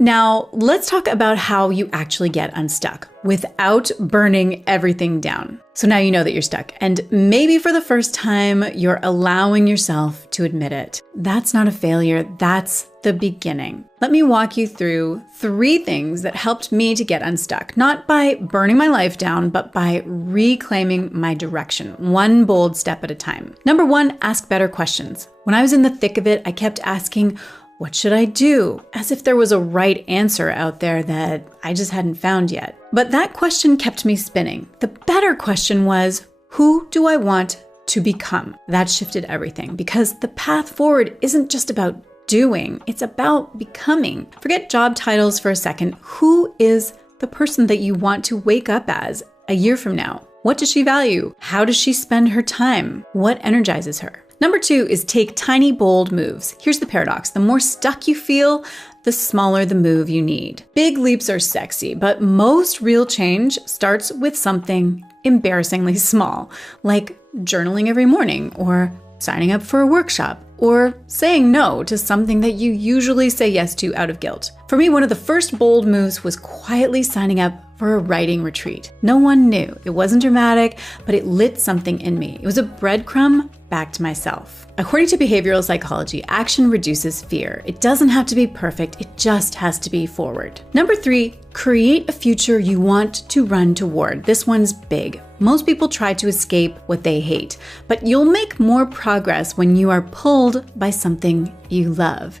Now, let's talk about how you actually get unstuck without burning everything down. So now you know that you're stuck, and maybe for the first time, you're allowing yourself to admit it. That's not a failure, that's the beginning. Let me walk you through 3 things that helped me to get unstuck, not by burning my life down, but by reclaiming my direction, one bold step at a time. Number 1, ask better questions. When I was in the thick of it, I kept asking, what should I do? As if there was a right answer out there that I just hadn't found yet. But that question kept me spinning. The better question was, who do I want to become? That shifted everything, because the path forward isn't just about doing, it's about becoming. Forget job titles for a second. Who is the person that you want to wake up as a year from now? What does she value? How does she spend her time? What energizes her? Number 2 is take tiny, bold moves. Here's the paradox. The more stuck you feel, the smaller the move you need. Big leaps are sexy, but most real change starts with something embarrassingly small, like journaling every morning, or signing up for a workshop, or saying no to something that you usually say yes to out of guilt. For me, one of the first bold moves was quietly signing up for a writing retreat. No one knew. It wasn't dramatic, but it lit something in me. It was a breadcrumb back to myself. According to behavioral psychology, action reduces fear. It doesn't have to be perfect, it just has to be forward. Number 3, create a future you want to run toward. This one's big. Most people try to escape what they hate, but you'll make more progress when you are pulled by something you love.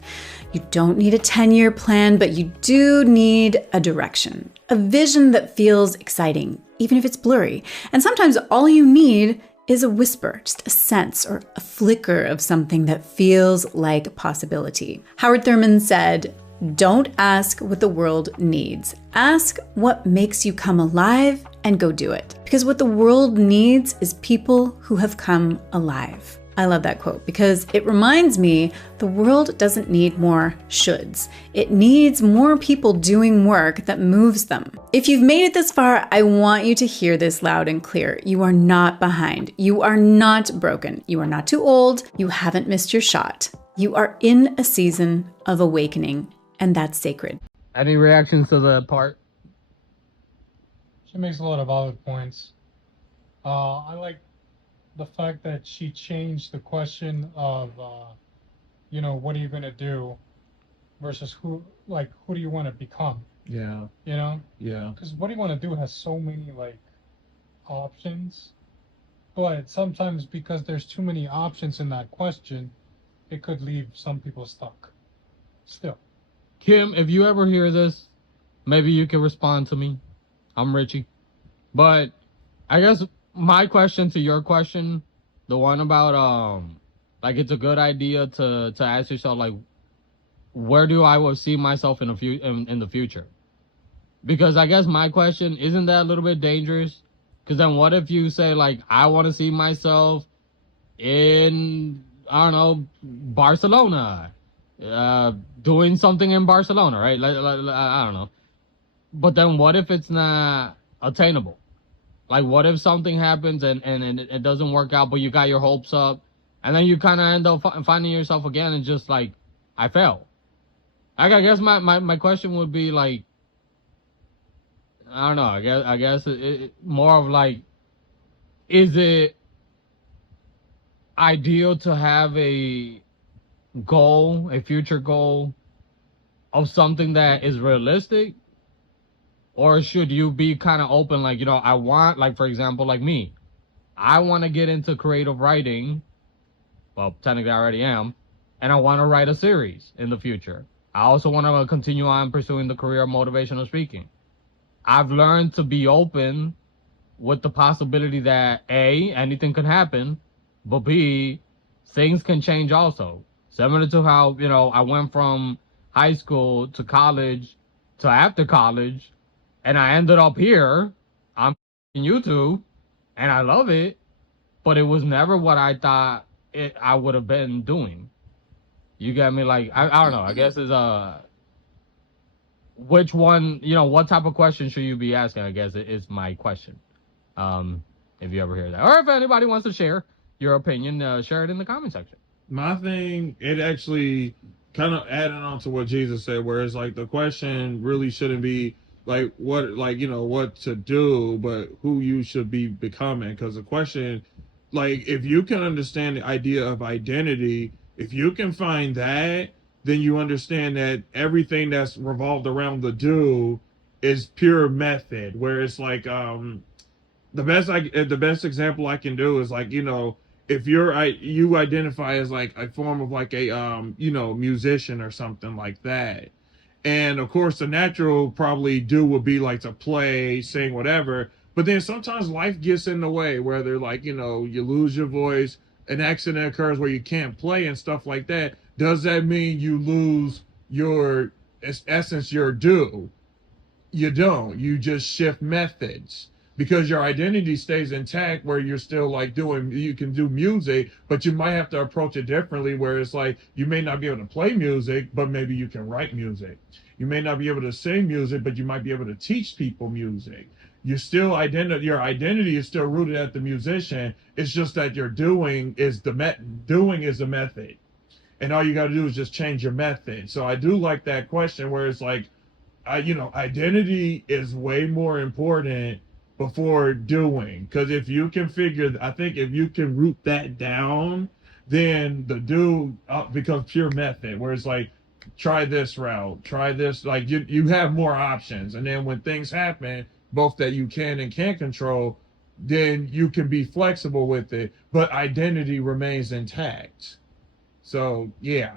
You don't need a 10-year plan, but you do need a direction, a vision that feels exciting, even if it's blurry. And sometimes all you need is a whisper, just a sense or a flicker of something that feels like a possibility. Howard Thurman said, "Don't ask what the world needs. Ask what makes you come alive and go do it." Because what the world needs is people who have come alive. I love that quote because it reminds me the world doesn't need more shoulds. It needs more people doing work that moves them. If you've made it this far, I want you to hear this loud and clear. You are not behind. You are not broken. You are not too old. You haven't missed your shot. You are in a season of awakening, and that's sacred. Any reactions to the part? She makes a lot of valid points. I like the fact that she changed the question of, what are you going to do versus who do you want to become? Yeah. Yeah. Because what do you want to do has so many, options. But sometimes because there's too many options in that question, it could leave some people stuck. Still. Kim, if you ever hear this, maybe you can respond to me. I'm Richie. But I guess my question to your question, the one about it's a good idea to ask yourself where do I see myself in the future? Because I guess my question, isn't that a little bit dangerous? Because then what if you say I want to see myself in, I don't know, Barcelona, doing something in Barcelona, right? I don't know. But then what if it's not attainable? What if something happens and it doesn't work out, but you got your hopes up, and then you kind of end up finding yourself again and just I failed. I guess my question would be I don't know. I guess it more of is it ideal to have a goal, a future goal of something that is realistic? Or should you be kind of open, I want, for example, me. I want to get into creative writing. Well, technically I already am. And I want to write a series in the future. I also want to continue on pursuing the career of motivational speaking. I've learned to be open with the possibility that A, anything can happen, but B, things can change also. Similar to how, I went from high school to college to after college. And I ended up here on YouTube, and I love it, but it was never what I thought I would have been doing. You get me? I don't know. I guess it's which one, what type of question should you be asking? I guess is my question. If you ever hear that, or if anybody wants to share your opinion, share it in the comment section. my thing, it actually kind of adding on to what Jesus said, where it's like the question really shouldn't be like what, like, what to do, but who you should be becoming. Because the question, like, if you can understand the idea of identity, if you can find that, then you understand that everything that's revolved around the do is pure method. Where it's like, the best example I can do is like, if you identify as like a form of like a musician or something like that, and of course the natural probably do would be like to play, sing, whatever, but then sometimes life gets in the way, where they're like, you lose your voice, an accident occurs where you can't play and stuff like that. Does that mean you lose your essence, your do? You don't. You just shift methods, because your identity stays intact, where you're still like you can do music, but you might have to approach it differently, where it's like you may not be able to play music, but maybe you can write music. You may not be able to sing music, but you might be able to teach people music. Your identity is still rooted at the musician. It's just that your doing is the method, and all you got to do is just change your method. So I do like that question, where it's like, identity is way more important before doing. Because I think if you can root that down, then the do becomes pure method, where it's like, try this route, try this. Like, you have more options. And then when things happen, both that you can and can't control, then you can be flexible with it, but identity remains intact. So, yeah.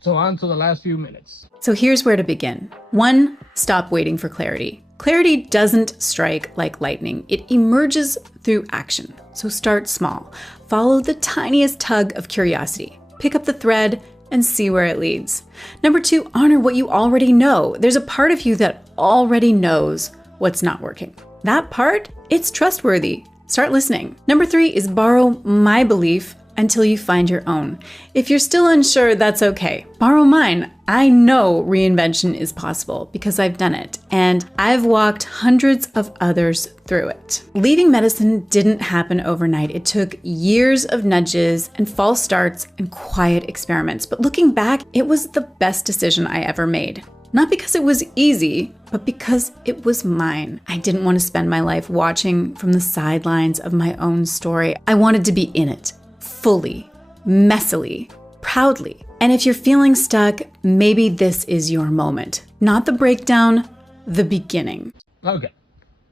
So on to the last few minutes. So here's where to begin. 1, stop waiting for clarity. Clarity doesn't strike like lightning. It emerges through action. So start small. Follow the tiniest tug of curiosity. Pick up the thread and see where it leads. Number 2, honor what you already know. There's a part of you that already knows what's not working. That part, it's trustworthy. Start listening. Number 3 is borrow my belief until you find your own. If you're still unsure, that's okay. Borrow mine. I know reinvention is possible because I've done it, and I've walked hundreds of others through it. Leaving medicine didn't happen overnight. It took years of nudges and false starts and quiet experiments. But looking back, it was the best decision I ever made. Not because it was easy, but because it was mine. I didn't want to spend my life watching from the sidelines of my own story. I wanted to be in it. Fully, messily, proudly. And if you're feeling stuck, maybe this is your moment. Not the breakdown, the beginning. Okay.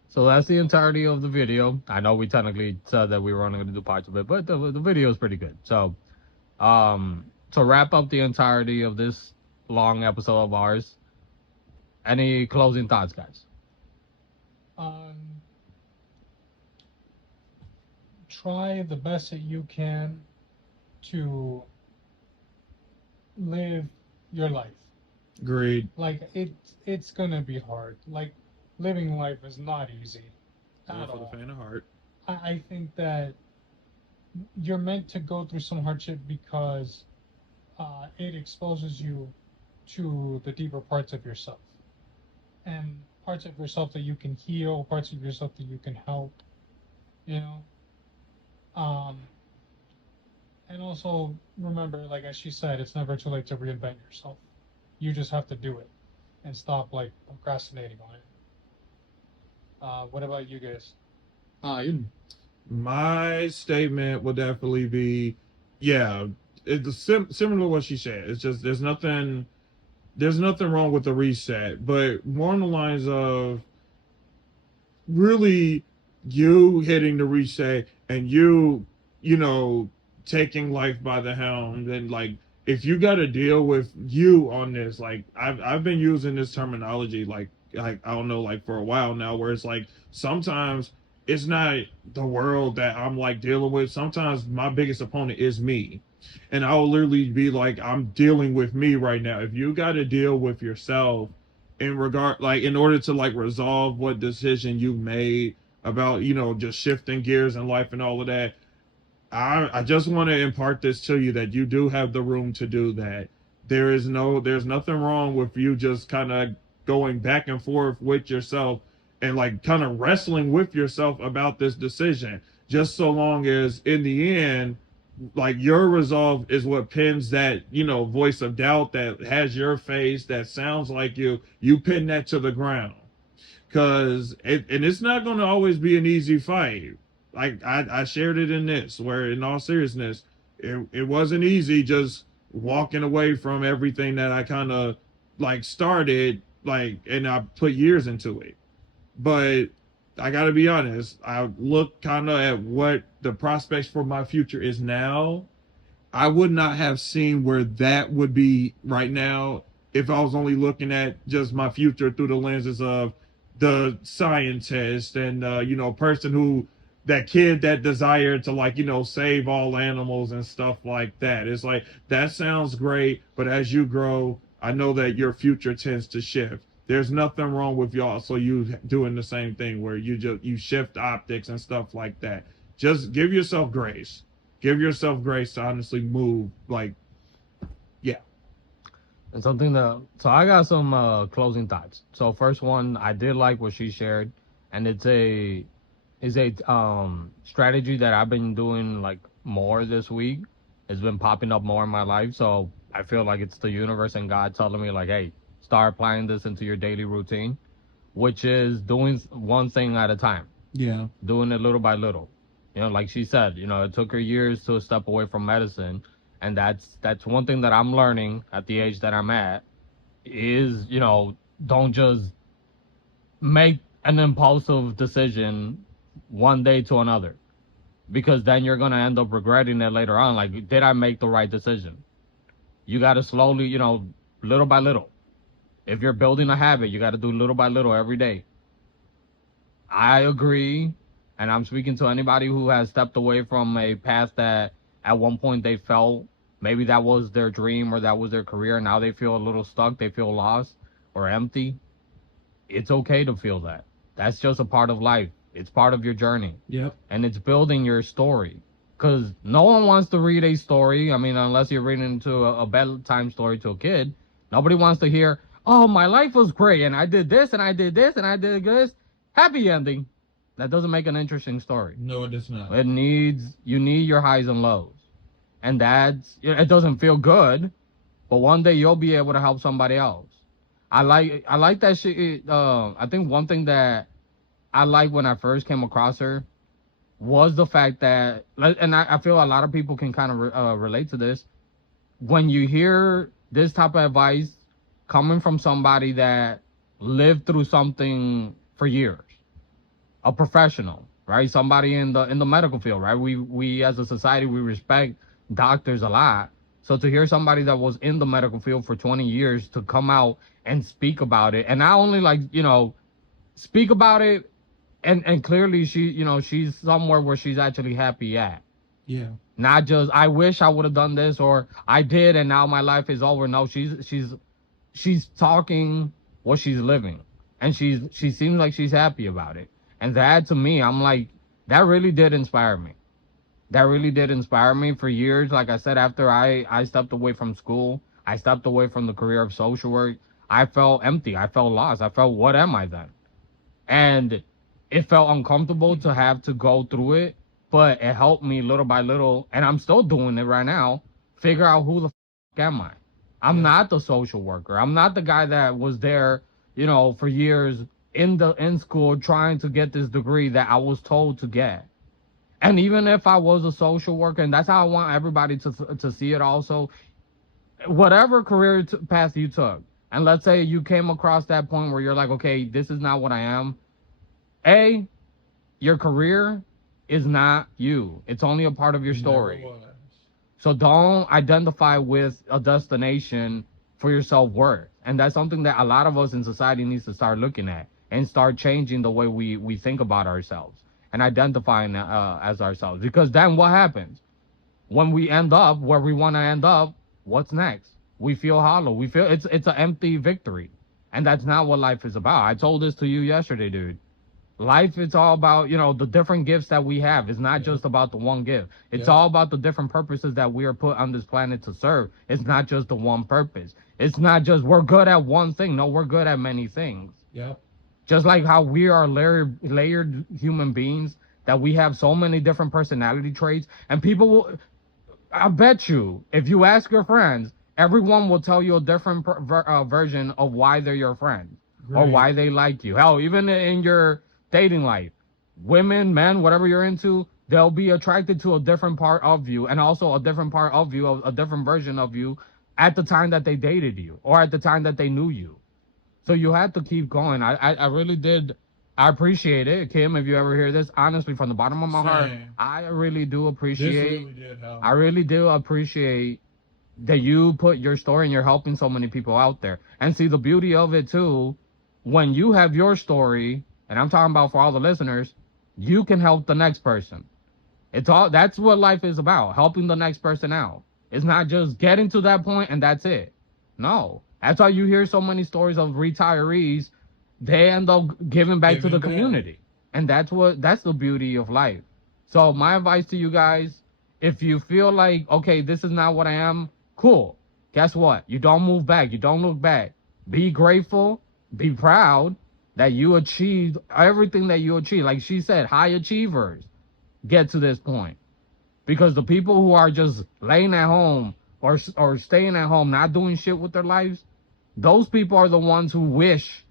So that's the entirety of the video. I know we technically said that we were only going to do parts of it, but the video is pretty good. So, to wrap up the entirety of this long episode of ours, any closing thoughts, guys? Try the best that you can to live your life. Agreed. Like, it's gonna be hard. Like, living life is not easy at Not for the all. faint of heart. I think that you're meant to go through some hardship because it exposes you to the deeper parts of yourself, and parts of yourself that you can heal, parts of yourself that you can help, you know. And also remember, like as she said, it's never too late to reinvent yourself. You just have to do it and stop like procrastinating on it. What about you guys? My statement would definitely be, yeah, it's similar to what she said. It's just there's nothing wrong with the reset, but more on the lines of really you hitting the reset and you taking life by the helm. Then like, if you got to deal with you on this, like I've been using this terminology like I don't know, like for a while now, where it's like sometimes it's not the world that I'm like dealing with. Sometimes my biggest opponent is me, and I'll literally be like, I'm dealing with me right now. If you got to deal with yourself in order to like resolve what decision you made about just shifting gears in life and all of that, I just want to impart this to you, that you do have the room to do that. There's nothing wrong with you just kind of going back and forth with yourself and like kind of wrestling with yourself about this decision, just so long as in the end like your resolve is what pins that, voice of doubt that has your face, that sounds like you pin that to the ground. Because and it's not going to always be an easy fight. Like I shared it in this, where in all seriousness, it wasn't easy just walking away from everything that I kind of like started, like, and I put years into it. But I got to be honest, I look kind of at what the prospects for my future is now. I would not have seen where that would be right now if I was only looking at just my future through the lenses of the scientist and person who, that kid that desired to, like, save all animals and stuff like that. It's like that sounds great, but as you grow, I know that your future tends to shift. There's nothing wrong with y'all, so you doing the same thing where you shift optics and stuff like that. Just give yourself grace. Give yourself grace to honestly move. Like, yeah. And something that, so I got some closing thoughts. So first one, I did like what she shared, and it's a strategy that I've been doing like more this week. It's been popping up more in my life. So I feel like it's the universe and God telling me like, hey, start applying this into your daily routine, which is doing one thing at a time. Yeah. Doing it little by little. Like she said, it took her years to step away from medicine. And that's one thing that I'm learning at the age that I'm at is, don't just make an impulsive decision one day to another, because then you're going to end up regretting it later on. Like, did I make the right decision? You got to slowly, little by little. If you're building a habit, you got to do little by little every day. I agree. And I'm speaking to anybody who has stepped away from a path that at one point they felt maybe that was their dream or that was their career. Now they feel a little stuck. They feel lost or empty. It's okay to feel that. That's just a part of life. It's part of your journey. Yep. And it's building your story. Because no one wants to read a story. I mean, unless you're reading into a bedtime story to a kid. Nobody wants to hear, oh, my life was great, and I did this, and I did this, and I did this. Happy ending. That doesn't make an interesting story. No, it does not. You need your highs and lows. And it doesn't feel good, but one day you'll be able to help somebody else. I like that she, I think one thing that I liked when I first came across her was the fact that, and I feel a lot of people can kind of relate to this. When you hear this type of advice coming from somebody that lived through something for years, a professional, right? Somebody in the medical field, right? We as a society, we respect doctors a lot. So to hear somebody that was in the medical field for 20 years to come out and speak about it, and not only speak about it, and clearly she's somewhere where she's actually happy at. Yeah. Not just, I wish I would have done this, or I did and now my life is over. No, she's talking what she's living, and she seems like she's happy about it. And that, to me, I'm like, that really did inspire me. That really did inspire me for years. Like I said, after I stepped away from school, I stepped away from the career of social work, I felt empty. I felt lost. I felt, what am I then? And it felt uncomfortable to have to go through it, but it helped me little by little, and I'm still doing it right now, figure out who the am I. I'm not the social worker. I'm not the guy that was there, for years in school trying to get this degree that I was told to get. And even if I was a social worker, and that's how I want everybody to see it also, whatever career path you took, and let's say you came across that point where you're like, okay, this is not what I am. Your career is not you. It's only a part of your story. So don't identify with a destination for your self-worth. And that's something that a lot of us in society needs to start looking at and start changing the way we think about ourselves and identifying as ourselves. Because then what happens? When we end up where we want to end up, what's next? We feel hollow. We feel it's an empty victory. And that's not what life is about. I told this to you yesterday, dude. Life, it's all about, the different gifts that we have. It's not just about the one gift. It's all about the different purposes that we are put on this planet to serve. It's not just the one purpose. It's not just we're good at one thing. No, we're good at many things. Yeah. Just like how we are layered human beings, that we have so many different personality traits. And people will, I bet you, if you ask your friends, everyone will tell you a different version of why they're your friend or why they like you. Hell, even in your dating life, women, men, whatever you're into, they'll be attracted to a different part of you, and also a different part of you, a different version of you at the time that they dated you or at the time that they knew you. So you have to keep going. I really did. I appreciate it, Kim. If you ever hear this, honestly, from the bottom of my heart, I really do appreciate. I really do appreciate that you put your story and you're helping so many people out there. And see, the beauty of it too, when you have your story, and I'm talking about for all the listeners, you can help the next person. It's all, that's what life is about, helping the next person out. It's not just getting to that point and that's it. No. That's why you hear so many stories of retirees, they end up giving back to the community. And that's the beauty of life. So my advice to you guys, if you feel like, okay, this is not what I am, cool. Guess what? You don't move back. You don't look back. Be grateful. Be proud that you achieved everything that you achieved. Like she said, high achievers get to this point. Because the people who are just laying at home or staying at home, not doing shit with their lives, those people are the ones who wish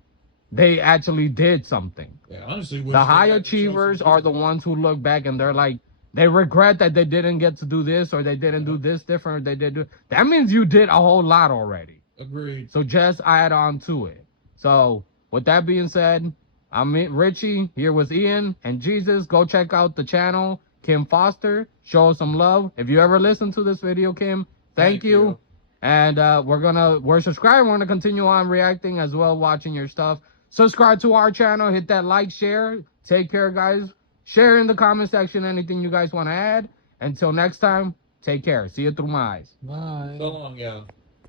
they actually did something. Yeah, honestly, the high achievers are the ones who look back and they're like, they regret that they didn't get to do this or they didn't do this different. Or they did do. That means you did a whole lot already. Agreed. So just add on to it. So with that being said, I'm Richie here with Ian and Jesus. Go check out the channel, Kim Foster. Show us some love. If you ever listen to this video, Kim, thank you. And we're subscribing. We're gonna continue on reacting as well, watching your stuff. Subscribe to our channel. Hit that like, share. Take care, guys. Share in the comment section anything you guys want to add. Until next time, take care. See you through my eyes. Bye. So long, y'all.